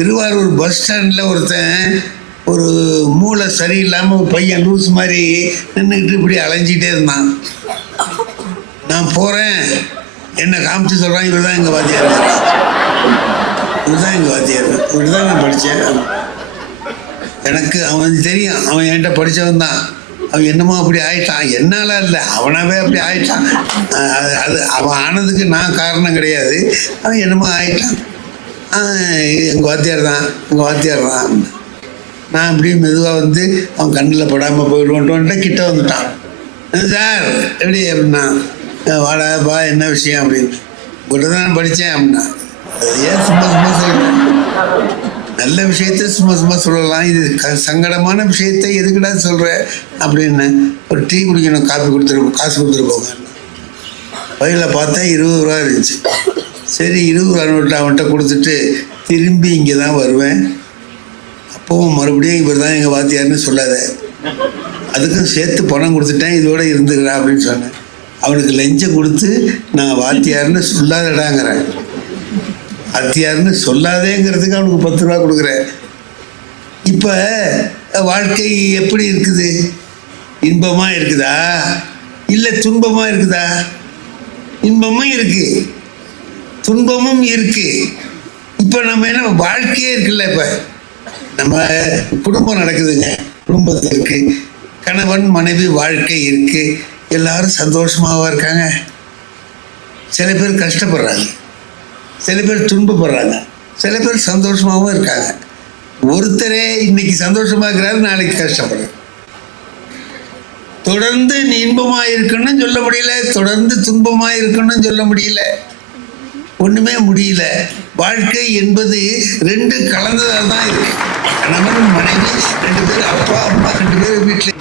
Thiruvarur bus ஸ்டாண்டில் ஒருத்தன் ஒரு மூளை சரியில்லாமல் பையன் லூஸ் மாதிரி நின்றுக்கிட்டு இப்படி அலைஞ்சிட்டே இருந்தான். நான் போகிறேன் என்னை காமிச்சு சொல்கிறான் இவர் தான் எங்கள் வாத்தியார். இவர் தான் எங்கள் வாத்தியார். இவர் தான் நான் படித்தேன் எனக்கு அவன் தெரியும். அவன் என்கிட்ட படித்தவன் தான். அவன் என்னமோ அப்படி ஆயிட்டான். என்னால் இல்லை. அவனாவே அப்படி ஆயிட்டான். அது அது அவன் ஆனதுக்கு நான் காரணம் கிடையாது. அவன் என்னமோ ஆயிட்டான். எங்கள் வாத்தியார் தான் எங்கள் வாத்தியார் தான். நான் அப்படியே மெதுவாக வந்து அவன் கண்ணில் படாமல் போயிடுவோன்ட்டு கிட்ட வந்துட்டான். சார்? எப்படி அப்படின்னா வாடாப்பா என்ன விஷயம்? அப்படின்னு. உங்கள்கிட்ட தான் படித்தேன் அப்படின்னா. "அது ஏன் சும்மா சும்மா சொல்கிறேன் நல்ல விஷயத்த சும்மா சும்மா சொல்லலாம். இது க சங்கடமான விஷயத்தை எதுக்குடா சொல்கிற அப்படின்னு ஒரு டீ குடிக்கணும் காப்பி கொடுத்துரு காசு கொடுத்துட்டு போங்க. வயலில் பார்த்தா இருபது ரூபா இருந்துச்சு. சரி இருபது நோட்டு அவன்கிட்ட கொடுத்துட்டு திரும்பி இங்கே தான் வருவேன். அப்போவும் மறுபடியும் இவர் தான் எங்கள் வாத்தியார்னு சொல்லாத. அதுக்கும் சேர்த்து பணம் கொடுத்துட்டேன் இதோட இருந்துக்கிறா அப்படின்னு சொன்னேன். அவனுக்கு லஞ்சம் கொடுத்து நான் வாத்தியார்னு சொல்லாதடாங்கிறேன். வாத்தியார்னு சொல்லாதேங்கிறதுக்கு அவனுக்கு பத்து ரூபா கொடுக்குறேன். இப்போ வாழ்க்கை எப்படி இருக்குது? இன்பமாக இருக்குதா? இல்லை துன்பமாக இருக்குதா? இன்பமும் இருக்குது துன்பமும் இருக்கு. இப்போ நம்ம என்ன வாழ்க்கையே இருக்குல்ல இப்போ? நம்ம குடும்பம் நடக்குதுங்க. குடும்பத்தில் இருக்கு. கணவன் மனைவி வாழ்க்கை இருக்கு. எல்லாரும் சந்தோஷமாகவும் இருக்காங்க. சில பேர் கஷ்டப்படுறாங்க. சில பேர் துன்பப்படுறாங்க. சில பேர் சந்தோஷமாகவும் இருக்காங்க. ஒருத்தரே இன்னைக்கு சந்தோஷமா இருக்கிறாரு நாளைக்கு கஷ்டப்படுறாரு. தொடர்ந்து நீ இன்பமா இருக்கணும்னு சொல்ல முடியல. தொடர்ந்து துன்பமாக இருக்கணும்னு சொல்ல முடியல. ஒன்றுமே முடியல. வாழ்க்கை என்பது ரெண்டு கலந்ததாக தான் இருக்கு. கணவன் மனைவி ரெண்டு பேர் அப்பா அம்மா ரெண்டு பேர் வீட்டில்